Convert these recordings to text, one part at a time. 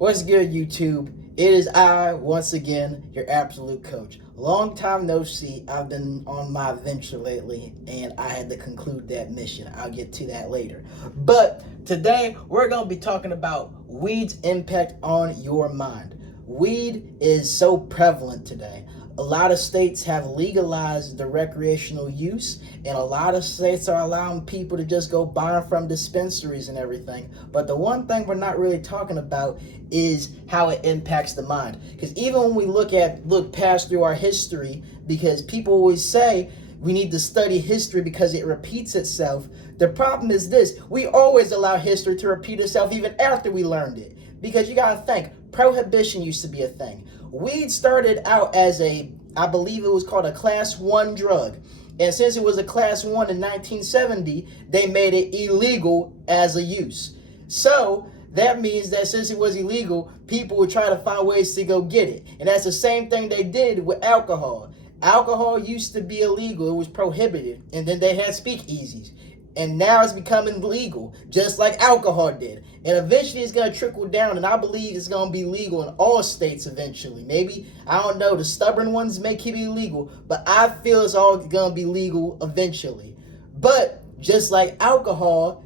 What's good, YouTube? It is I, once again, your absolute coach. Long time no see. I've been on my adventure lately, and I had to conclude that mission. I'll get to that later. But today, we're going to be talking about weed's impact on your mind. Weed is so prevalent today. A lot of states have legalized the recreational use, and a lot of states are allowing people to just go buy from dispensaries and everything. But the one thing we're not really talking about is how it impacts the mind. Because even when we look past through our history, because people always say we need to study history because it repeats itself. The problem is this: we always allow history to repeat itself even after we learned it. Because you gotta think, prohibition used to be a thing. Weed started out as I believe it was called a class 1 drug. And since it was a class 1 in 1970, they made it illegal as a use. So that means that since it was illegal, people would try to find ways to go get it. And that's the same thing they did with alcohol. Alcohol used to be illegal, it was prohibited. And then they had speakeasies. And now it's becoming legal, just like alcohol did. And eventually it's going to trickle down, and I believe it's going to be legal in all states eventually. Maybe, I don't know, the stubborn ones may keep it illegal, but I feel it's all going to be legal eventually. But just like alcohol,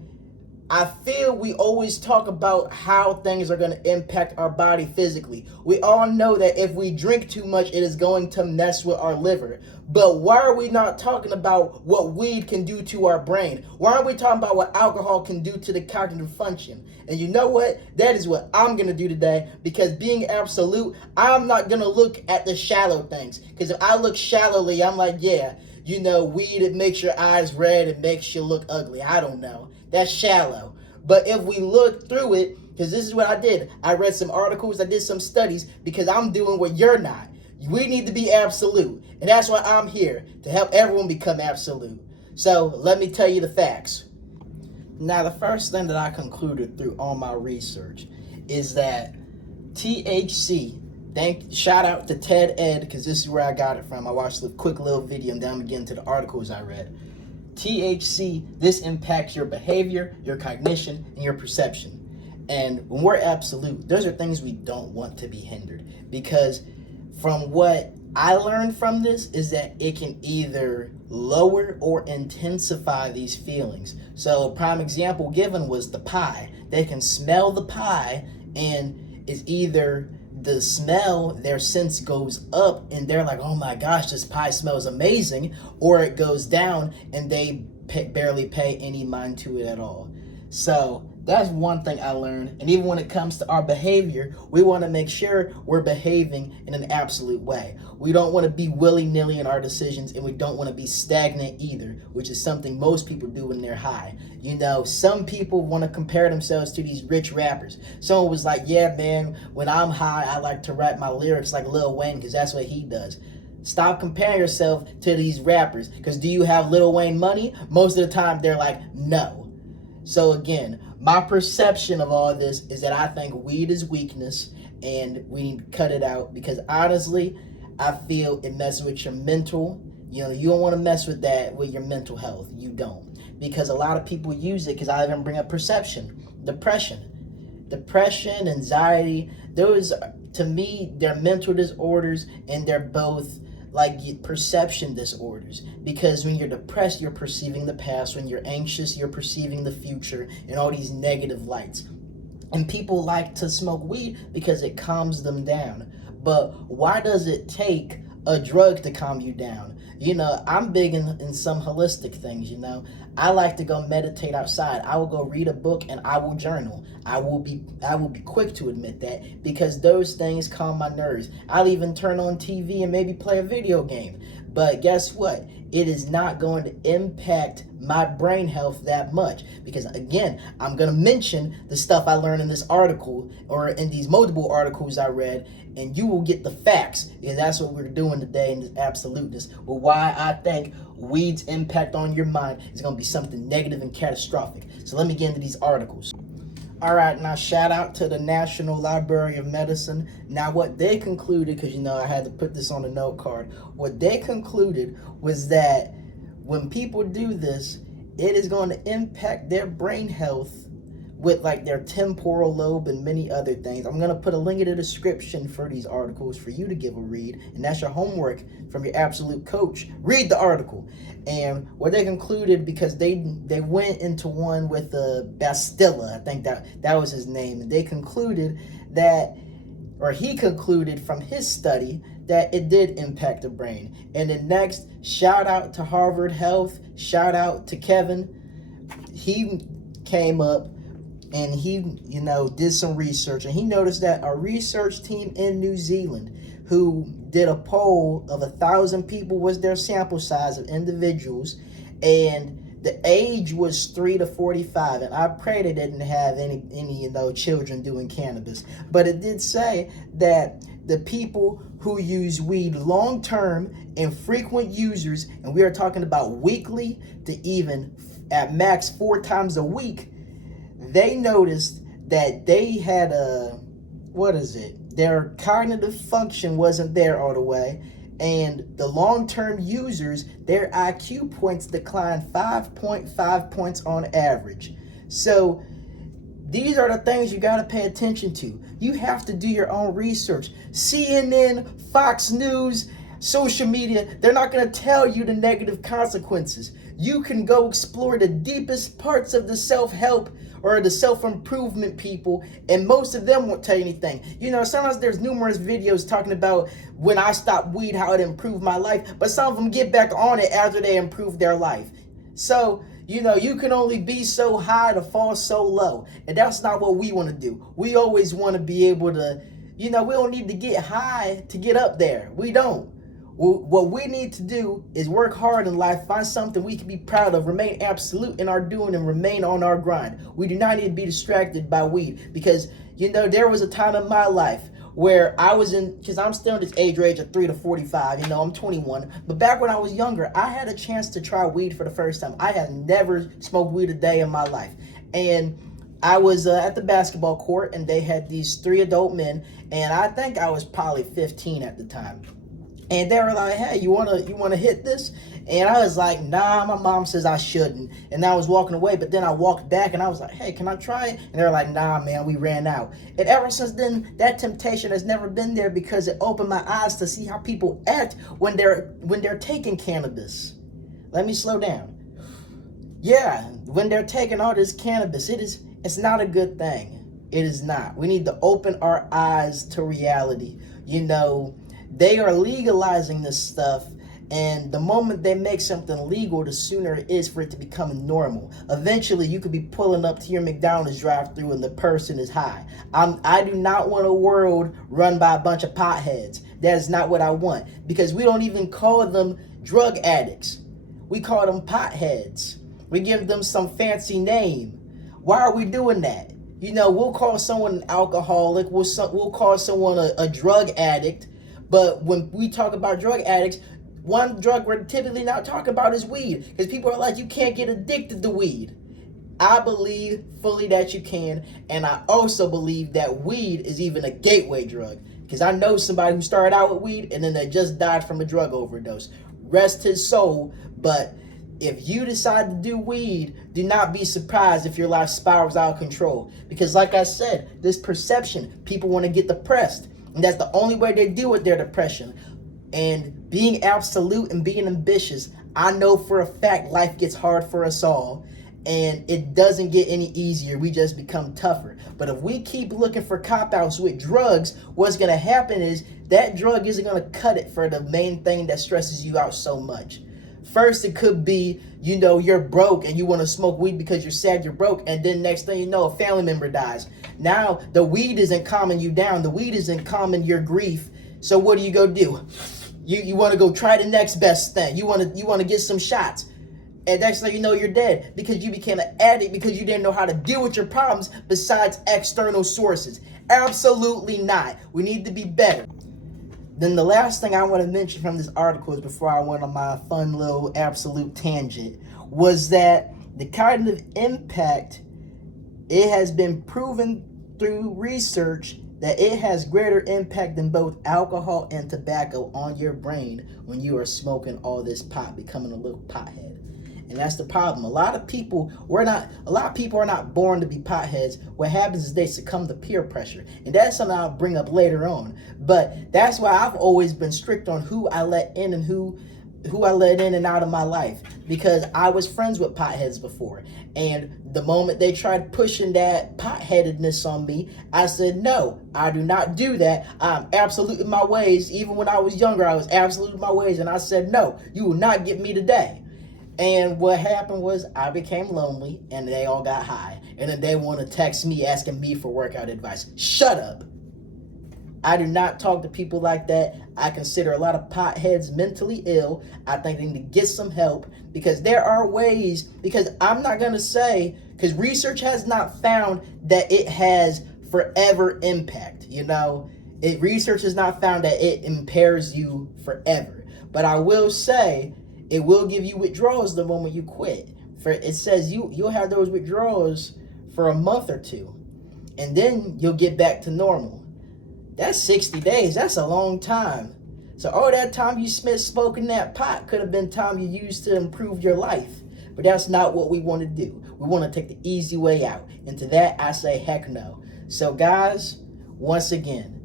I feel we always talk about how things are going to impact our body physically. We all know that if we drink too much, it is going to mess with our liver. But why are we not talking about what weed can do to our brain? Why aren't we talking about what alcohol can do to the cognitive function? And you know what? That is what I'm going to do today, because being absolute, I'm not going to look at the shallow things. Because if I look shallowly, I'm like, yeah, you know, weed, it makes your eyes red, it makes you look ugly. I don't know. That's shallow. But if we look through it, because this is what I did. I read some articles, I did some studies, because I'm doing what you're not. We need to be absolute. And that's why I'm here, to help everyone become absolute. So let me tell you the facts. Now, the first thing that I concluded through all my research is that THC, shout out to TED Ed, because this is where I got it from. I watched a quick little video, and then I'm getting to the articles I read. THC, this impacts your behavior, your cognition, and your perception. And when we're absolute, those are things we don't want to be hindered. Because from what I learned from this is that it can either lower or intensify these feelings. So a prime example given was the pie. They can smell the pie, and it's either the smell, their sense goes up and they're like, oh my gosh, this pie smells amazing, or it goes down and they barely pay any mind to it at all. So that's one thing I learned. And even when it comes to our behavior, we want to make sure we're behaving in an absolute way. We don't want to be willy-nilly in our decisions, and we don't want to be stagnant either, which is something most people do when they're high. You know, some people want to compare themselves to these rich rappers. Someone was like, yeah, man, when I'm high, I like to write my lyrics like Lil Wayne, because that's what he does. Stop comparing yourself to these rappers, because do you have Lil Wayne money? Most of the time, they're like, no. So again, my perception of all this is that I think weed is weakness, and we need to cut it out, because honestly, I feel it messes with your mental. You know, you don't want to mess with that with your mental health. You don't. Because a lot of people use it, because I even bring up perception, depression, anxiety. Those, to me, they're mental disorders, and they're both like perception disorders, because when you're depressed, you're perceiving the past. When you're anxious, you're perceiving the future and all these negative lights. And people like to smoke weed because it calms them down. But why does it take a drug to calm you down? You know, I'm big in some holistic things, you know. I like to go meditate outside. I will go read a book and I will journal. I will be quick to admit that, because those things calm my nerves. I'll even turn on TV and maybe play a video game. But guess what? It is not going to impact my brain health that much, because again, I'm going to mention the stuff I learned in this article, or in these multiple articles I read, and you will get the facts, because that's what we're doing today in this absoluteness. But why I think weed's impact on your mind is going to be something negative and catastrophic. So let me get into these articles. All right, now shout out to the National Library of Medicine. Now what they concluded, because you know I had to put this on a note card, what they concluded was that when people do this, it is going to impact their brain health with like their temporal lobe and many other things. I'm gonna put a link in the description for these articles for you to give a read, and that's your homework from your absolute coach. Read the article. And what they concluded, because they went into one with Bastilla, I think that was his name, and they concluded that, or he concluded from his study, that it did impact the brain. And then next, shout out to Harvard Health, shout out to Kevin. He came up and he, did some research, and he noticed that a research team in New Zealand who did a poll of 1,000 people was their sample size of individuals, and the age was 3 to 45, and I pray they didn't have any children doing cannabis, but it did say that the people who use weed long-term and frequent users, and we are talking about weekly to even at max 4 times a week, they noticed that they had their cognitive function wasn't there all the way, and the long-term users, their IQ points declined 5.5 points on average. So these are the things you got to pay attention to. You have to do your own research. CNN, Fox News, social media, they're not going to tell you the negative consequences. You can go explore the deepest parts of the self-help or the self-improvement people, and most of them won't tell you anything. Sometimes there's numerous videos talking about when I stopped weed, how it improved my life, but some of them get back on it after they improve their life. So, you can only be so high to fall so low, and that's not what we want to do. We always want to be able to, we don't need to get high to get up there. We don't. What we need to do is work hard in life, find something we can be proud of, remain absolute in our doing, and remain on our grind. We do not need to be distracted by weed, because, there was a time in my life where I was because I'm still in this age range of 3 to 45, I'm 21, but back when I was younger, I had a chance to try weed for the first time. I had never smoked weed a day in my life, and I was at the basketball court, and they had these 3 adult men, and I think I was probably 15 at the time. And they were like, hey, you wanna hit this? And I was like, nah, my mom says I shouldn't. And I was walking away, but then I walked back and I was like, hey, can I try it? And they were like, nah, man, we ran out. And ever since then, that temptation has never been there, because it opened my eyes to see how people act when they're taking cannabis. Let me slow down. Yeah, when they're taking all this cannabis, it's not a good thing. It is not. We need to open our eyes to reality. They are legalizing this stuff, and the moment they make something legal, the sooner it is for it to become normal. Eventually, you could be pulling up to your McDonald's drive-thru and the person is high. I do not want a world run by a bunch of potheads. That is not what I want, because we don't even call them drug addicts. We call them potheads. We give them some fancy name. Why are we doing that? We'll call someone an alcoholic. We'll call someone a drug addict. But when we talk about drug addicts, one drug we're typically not talking about is weed, because people are like, you can't get addicted to weed. I believe fully that you can, and I also believe that weed is even a gateway drug, because I know somebody who started out with weed and then they just died from a drug overdose. Rest his soul. But if you decide to do weed, do not be surprised if your life spirals out of control, because like I said, this perception, people want to get depressed. And that's the only way they deal with their depression. And being absolute and being ambitious, I know for a fact life gets hard for us all. And it doesn't get any easier. We just become tougher. But if we keep looking for cop-outs with drugs, what's going to happen is that drug isn't going to cut it for the main thing that stresses you out so much. First, it could be, you're broke and you want to smoke weed because you're sad you're broke. And then next thing you know, a family member dies. Now, the weed isn't calming you down. The weed isn't calming your grief. So what do you go do? You want to go try the next best thing. You want to get some shots. And next thing you know, you're dead, because you became an addict because you didn't know how to deal with your problems besides external sources. Absolutely not. We need to be better. Then the last thing I want to mention from this article is, before I went on my fun little absolute tangent, was that the cognitive impact, it has been proven through research that it has greater impact than both alcohol and tobacco on your brain when you are smoking all this pot, becoming a little pothead. And that's the problem. A lot of people are not born to be potheads. What happens is they succumb to peer pressure. And that's something I'll bring up later on. But that's why I've always been strict on who I let in and who I let in and out of my life, because I was friends with potheads before. And the moment they tried pushing that potheadedness on me, I said, no, I do not do that. I'm absolute in my ways. Even when I was younger, I was absolute in my ways. And I said, no, you will not get me today. And what happened was I became lonely and they all got high. And then they want to text me asking me for workout advice. Shut up. I do not talk to people like that. I consider a lot of potheads mentally ill. I think they need to get some help, because there are ways, because I'm not going to say, because research has not found that it has forever impact. Research has not found that it impairs you forever. But I will say it will give you withdrawals the moment you quit. It says you'll have those withdrawals for a month or two, and then you'll get back to normal. That's 60 days. That's a long time. So all that time you spent smoking that pot could have been time you used to improve your life. But that's not what we want to do. We want to take the easy way out. And to that, I say heck no. So guys, once again,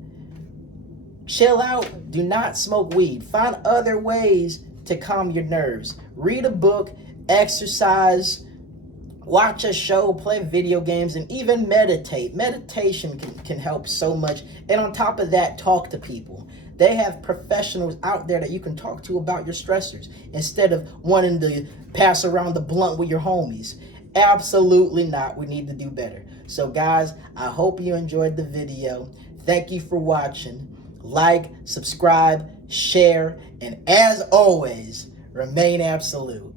chill out. Do not smoke weed. Find other ways to calm your nerves. Read a book, exercise, watch a show, play video games, and even meditate. Meditation can help so much. And on top of that, talk to people. They have professionals out there that you can talk to about your stressors instead of wanting to pass around the blunt with your homies. Absolutely not. We need to do better. So guys, I hope you enjoyed the video. Thank you for watching. Like, subscribe, share, and as always, remain absolute.